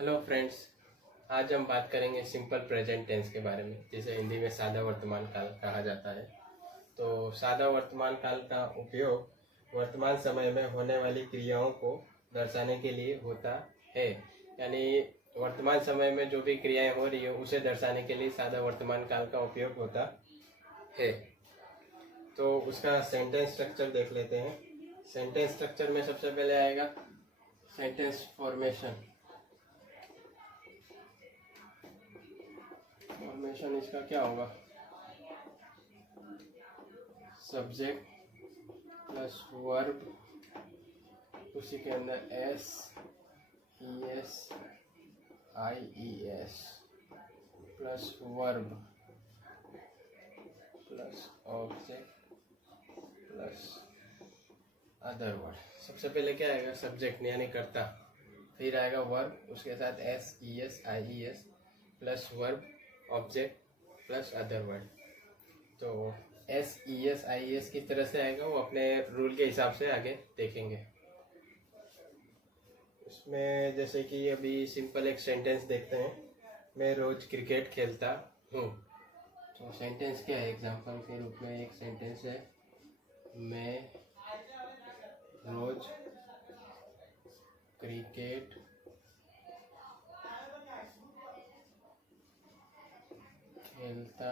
Hello friends, आज हम बात करेंगे सिंपल प्रेजेंट टेंस के बारे में, जिसे हिंदी में सादा वर्तमान काल कहा जाता है। तो सादा वर्तमान काल का उपयोग वर्तमान समय में होने वाली क्रियाओं को दर्शाने के लिए होता है। यानी वर्तमान समय में जो भी क्रियाएं हो रही है उसे दर्शाने के लिए सादा वर्तमान काल का उपयोग होता है। तो उसका सेंटेंस स्ट्रक्चर देख लेते हैं। सेंटेंस स्ट्रक्चर में सबसे पहले आएगा सेंटेंस फॉर्मेशन। फॉर्मेशन इसका क्या होगा? सब्जेक्ट प्लस वर्ब, उसी के अंदर S E S I E S plus verb plus object plus other word. सबसे पहले क्या आएगा? सब्जेक्ट यानी कर्ता, फिर आएगा वर्ब, उसके साथ S E S I E S plus verb object plus other word. तो S E S I S किस तरह से आएगा वो अपने रूल के हिसाब से आगे देखेंगे। इसमें जैसे कि अभी सिंपल एक सेंटेंस देखते हैं, मैं रोज क्रिकेट खेलता हूँ। तो सेंटेंस क्या है? एग्जांपल के रूप में एक सेंटेंस है, मैं रोज क्रिकेट खेलता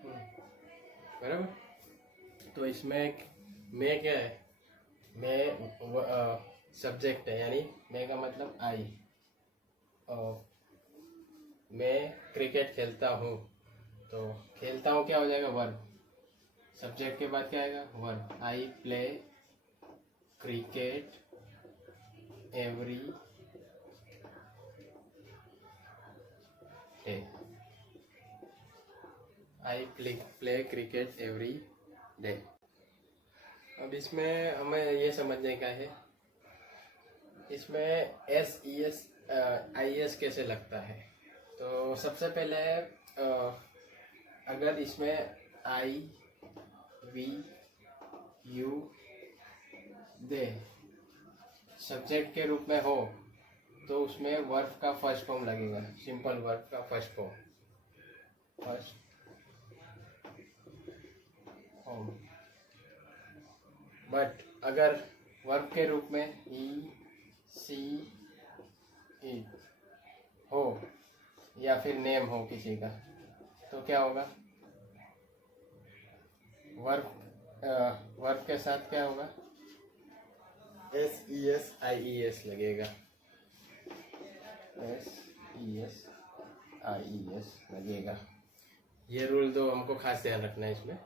हूँ, बराबर। तो इसमें मैं क्या है? मैं सब्जेक्ट है, यानी मैं का मतलब आई, और मैं क्रिकेट खेलता हूँ। तो खेलता हूँ क्या हो जाएगा? वर्ब। सब्जेक्ट के बाद क्या आएगा? Verb. I play cricket every day. I play cricket every day. अब इसमें हमें ये समझने का है, इसमें S E S I S कैसे लगता है। तो सबसे पहले अगर इसमें आई वी यू दे सब्जेक्ट के रूप में हो तो उसमें वर्ब का फर्स्ट फॉर्म लगेगा, सिंपल वर्ब का फर्स्ट फॉर्म। बट अगर वर्ब के रूप में ई सी इट हो या फिर नेम हो किसी का, तो क्या होगा? वर्ब के साथ क्या होगा? S E S I E S लगेगा, S E S I E S लगेगा। ये रूल दो हमको खास ध्यान रखना है इसमें,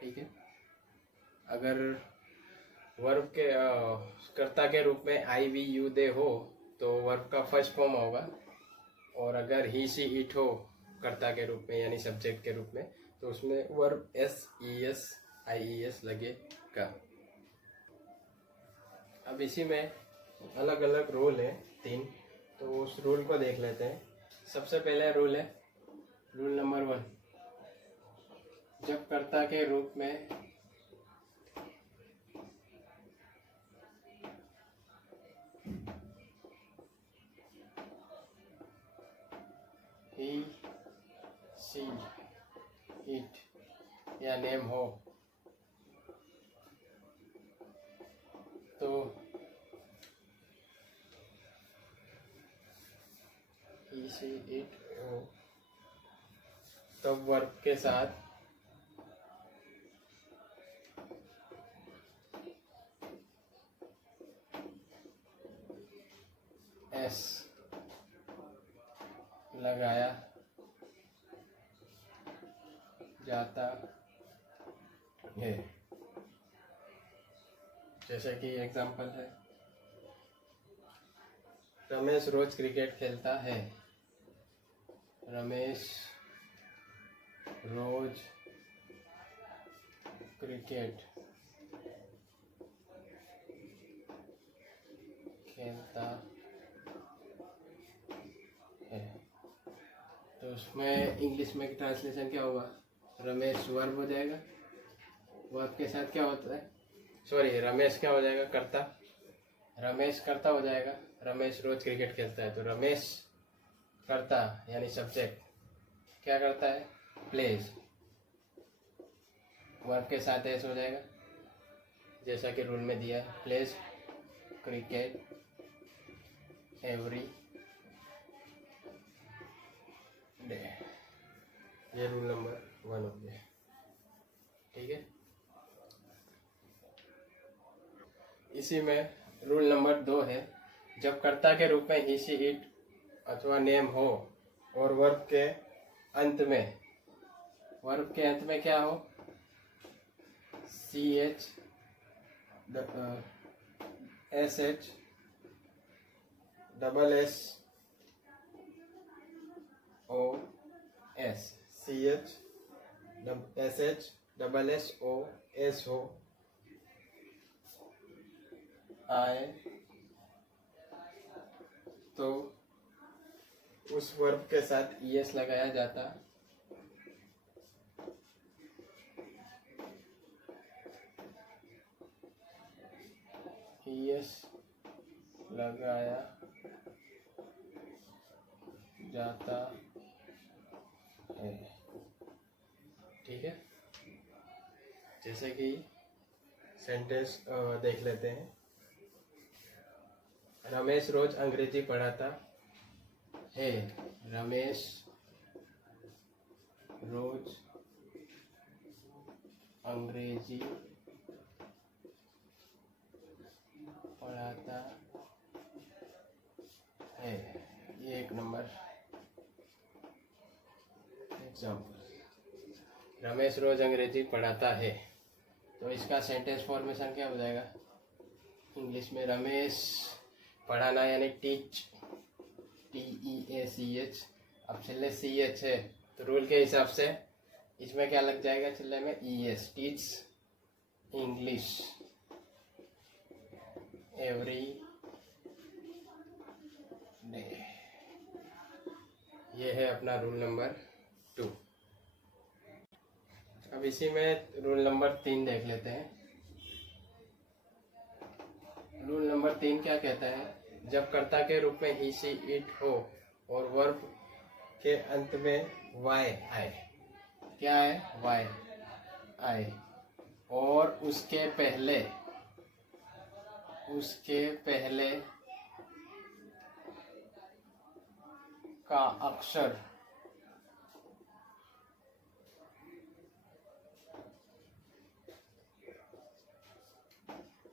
ठीक है। अगर वर्ब के कर्ता के रूप में आई वी यू दे हो तो वर्ब का फर्स्ट फॉर्म होगा, और अगर ही सी इट हो कर्ता के रूप में यानी सब्जेक्ट के रूप में, तो उसमें verb S E S I E S लगेगा। अब इसी में अलग अलग रूल है 3, तो उस रूल को देख लेते हैं। सबसे पहले रूल है रूल नंबर 1, जब कर्ता के रूप में ही सी इट या नेम हो तो ही सी इट हो, तब वर्ब के साथ एस लगाया जाता है। जैसे कि एग्जांपल है, रमेश रोज क्रिकेट खेलता है। रमेश रोज क्रिकेट खेलता है। तो उसमें इंग्लिश में ट्रांसलेशन क्या होगा? रमेश वर्ब हो जाएगा, वर्ब के साथ क्या होता है? सॉरी, रमेश क्या हो जाएगा? कर्ता, रमेश करता हो जाएगा, रमेश रोज क्रिकेट खेलता है, तो रमेश करता यानी सब्जेक्ट क्या करता है, प्लेज, वर्ब के साथ एस हो जाएगा जैसा कि रूल में दिया है, प्लेज क्रिकेट एवरी डे। ये रूल नंबर 1 हो गया। ठीक है, इसी में रूल नंबर 2 है, जब कर्ता के रूप में ही सी इट अथवा नेम हो और वर्ब के अंत में क्या हो, CH SH double S O S, CH SH double S O S हो, आए तो उस वर्ब के साथ ES लगाया जाता, ES लगाया जाता है। ठीक है, जैसे कि सेंटेंस देख लेते हैं। रमेश रोज अंग्रेजी पढ़ाता है, रमेश रोज अंग्रेजी पढ़ाता है, ये एक नंबर एग्जाम्पल। रमेश रोज अंग्रेजी पढ़ाता है, तो इसका सेंटेंस फॉर्मेशन क्या हो जाएगा इंग्लिश में, रमेश पढ़ाना यानी टीच, TEACH। अब चिल्ले CH है तो रूल के हिसाब से इसमें क्या लग जाएगा चिल्ले में, ES, teach English every day. ये है अपना रूल नंबर 2। अब इसी में रूल नंबर 3 देख लेते हैं। रूल नंबर 3 क्या कहता है, जब कर्ता के रूप में ही सी इट हो और वर्ब के अंत में वाई आए, क्या है, वाई आए, और उसके पहले का अक्षर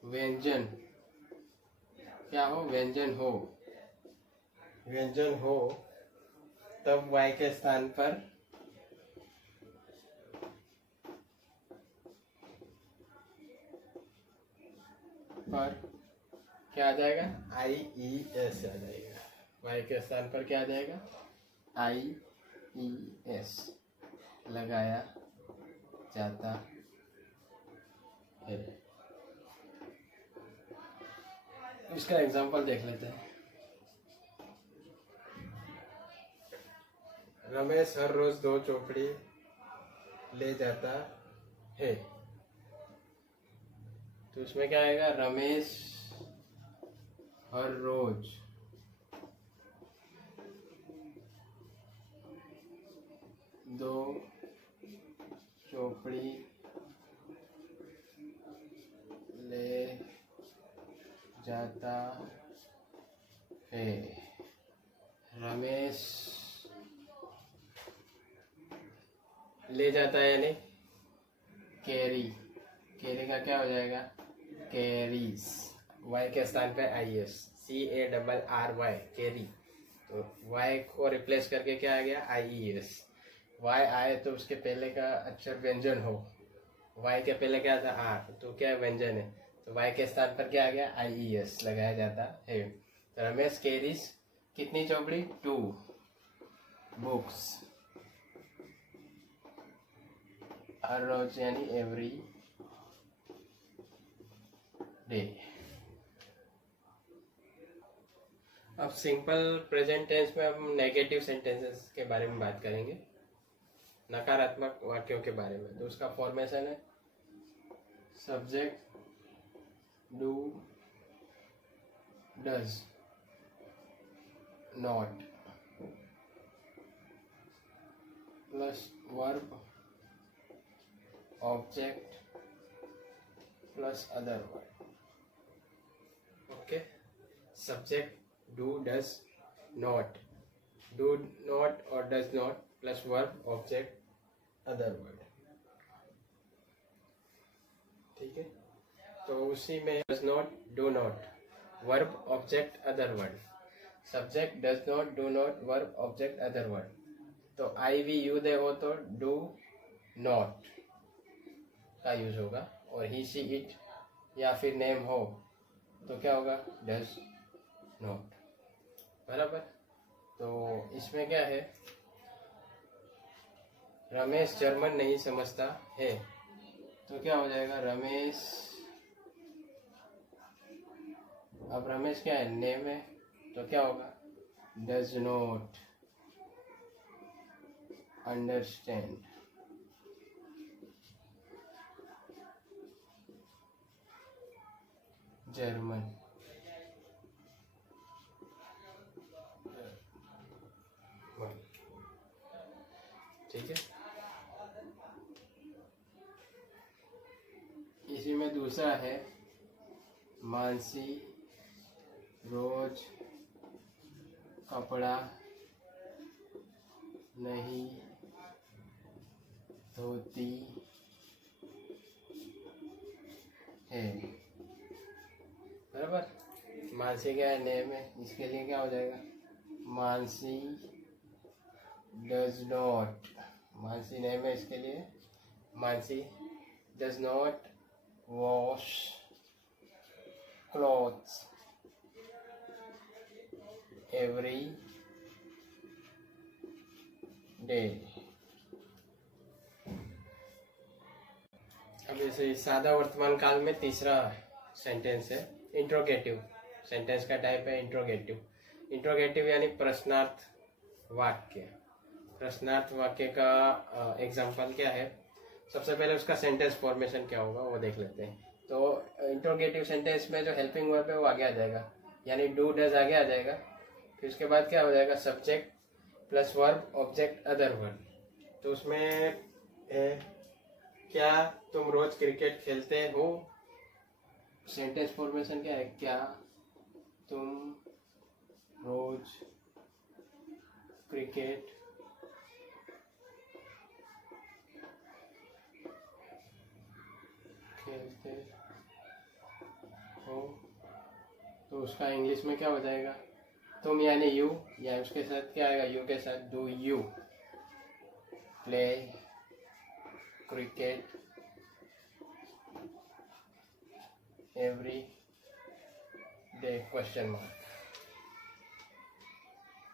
व्यंजन क्या हो, व्यंजन हो, तब वाई के स्थान पर क्या आ जाएगा, IES आ जाएगा। वाई के स्थान पर क्या आ जाएगा, IES लगाया जाता है। इसका एग्जांपल देख लेते हैं। रमेश हर रोज 2 चौपड़ी ले जाता है, तो उसमें क्या आएगा, रमेश हर रोज 2 चौपड़ी ले जाता है। रमेश ले जाता है यानी कैरी का क्या हो जाएगा, कैरीज, वाई के स्थान पे IES, CARRY कैरी, तो वाई को रिप्लेस करके क्या आ गया, IES। वाई आए तो उसके पहले का अक्षर व्यंजन हो, वाई के पहले क्या था, R, तो क्या व्यंजन है, तो वाई के स्थान पर क्या आ गया, IES लगाया जाता है। तो रमेश कैरीज कितनी चौपड़ी, 2 बुक्स हर रोज यानी एवरी डे। अब सिंपल प्रेजेंट टेंस में हम नेगेटिव सेंटेंसेस के बारे में बात करेंगे, नकारात्मक वाक्यों के बारे में। तो उसका फॉर्मेशन है subject, do, does not plus verb object plus other word. Okay. Subject do does not, do not और does not plus verb object other word. ठीक है. तो उसी में does not do not verb object other word, subject does not do not verb object other word. तो I we you they हो तो do not का यूज होगा, और ही शी इट या फिर नेम हो तो क्या होगा, डज नॉट. बराबर. तो इसमें क्या है, रमेश जर्मन नहीं समझता है तो क्या हो जाएगा, रमेश. अब रमेश क्या है, नेम है, तो क्या होगा, डज नॉट अंडरस्टैंड जर्मन. ठीक है. इसी में दूसरा है, मानसी रोज कपड़ा नहीं धोती है. बराबर. मानसी क्या है, नेम है, इसके लिए क्या हो जाएगा, Mansi does not, Mansi name है, इसके लिए Mansi does not wash clothes every day. अब जैसे सादा वर्तमान काल में तीसरा सेंटेंस है इंट्रोगेटिव. सेंटेंस का टाइप है इंट्रोगेटिव. इंट्रोगेटिव यानी प्रश्नार्थ वाक्य. प्रश्नार्थ वाक्य का एग्जाम्पल क्या है, सबसे पहले उसका सेंटेंस फॉर्मेशन क्या होगा वो देख लेते हैं. तो इंट्रोगेटिव सेंटेंस में जो हेल्पिंग वर्ब है वो आगे आ जाएगा, यानी डू डज आगे आ जाएगा. फिर उसके बाद क्या हो जाएगा, subject plus verb object other word. तो उसमें क्या तुम रोज क्रिकेट खेलते हो, सेंटेंस फॉर्मेशन क्या है, क्या तुम रोज क्रिकेट खेलते हो. तो उसका इंग्लिश में क्या हो जाएगा, तुम यानी यू, या उसके साथ क्या आएगा, यू के साथ, do you play cricket every day question mark.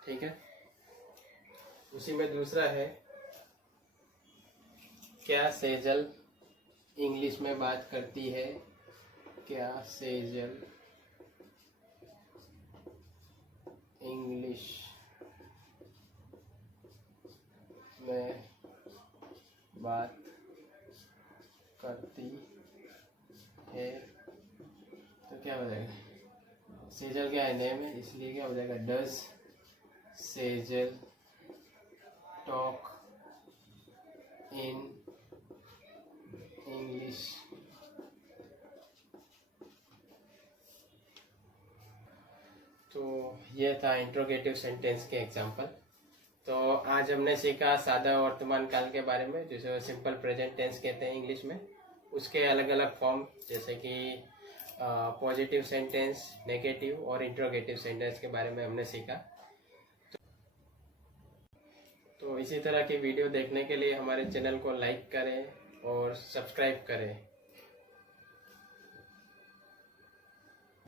ठीक है. उसी में दूसरा है, क्या सेजल इंग्लिश में बात करती है, क्या सेजल इंग्लिश में बात करती है, तो क्या हो जाएगा, सेजल क्या है, नेम है, इसलिए क्या हो जाएगा, does Sejal talk in English. तो ये था इंट्रोगेटिव सेंटेंस के एग्जांपल. तो आज हमने सीखा सादा वर्तमान काल के बारे में, जिसे सिंपल प्रेजेंट टेंस कहते हैं इंग्लिश में. उसके अलग अलग फॉर्म जैसे कि पॉजिटिव सेंटेंस, नेगेटिव और इंट्रोगेटिव सेंटेंस के बारे में हमने सीखा. तो इसी तरह की वीडियो देखने के लिए हमारे चैनल को लाइक करें और सब्सक्राइब करें.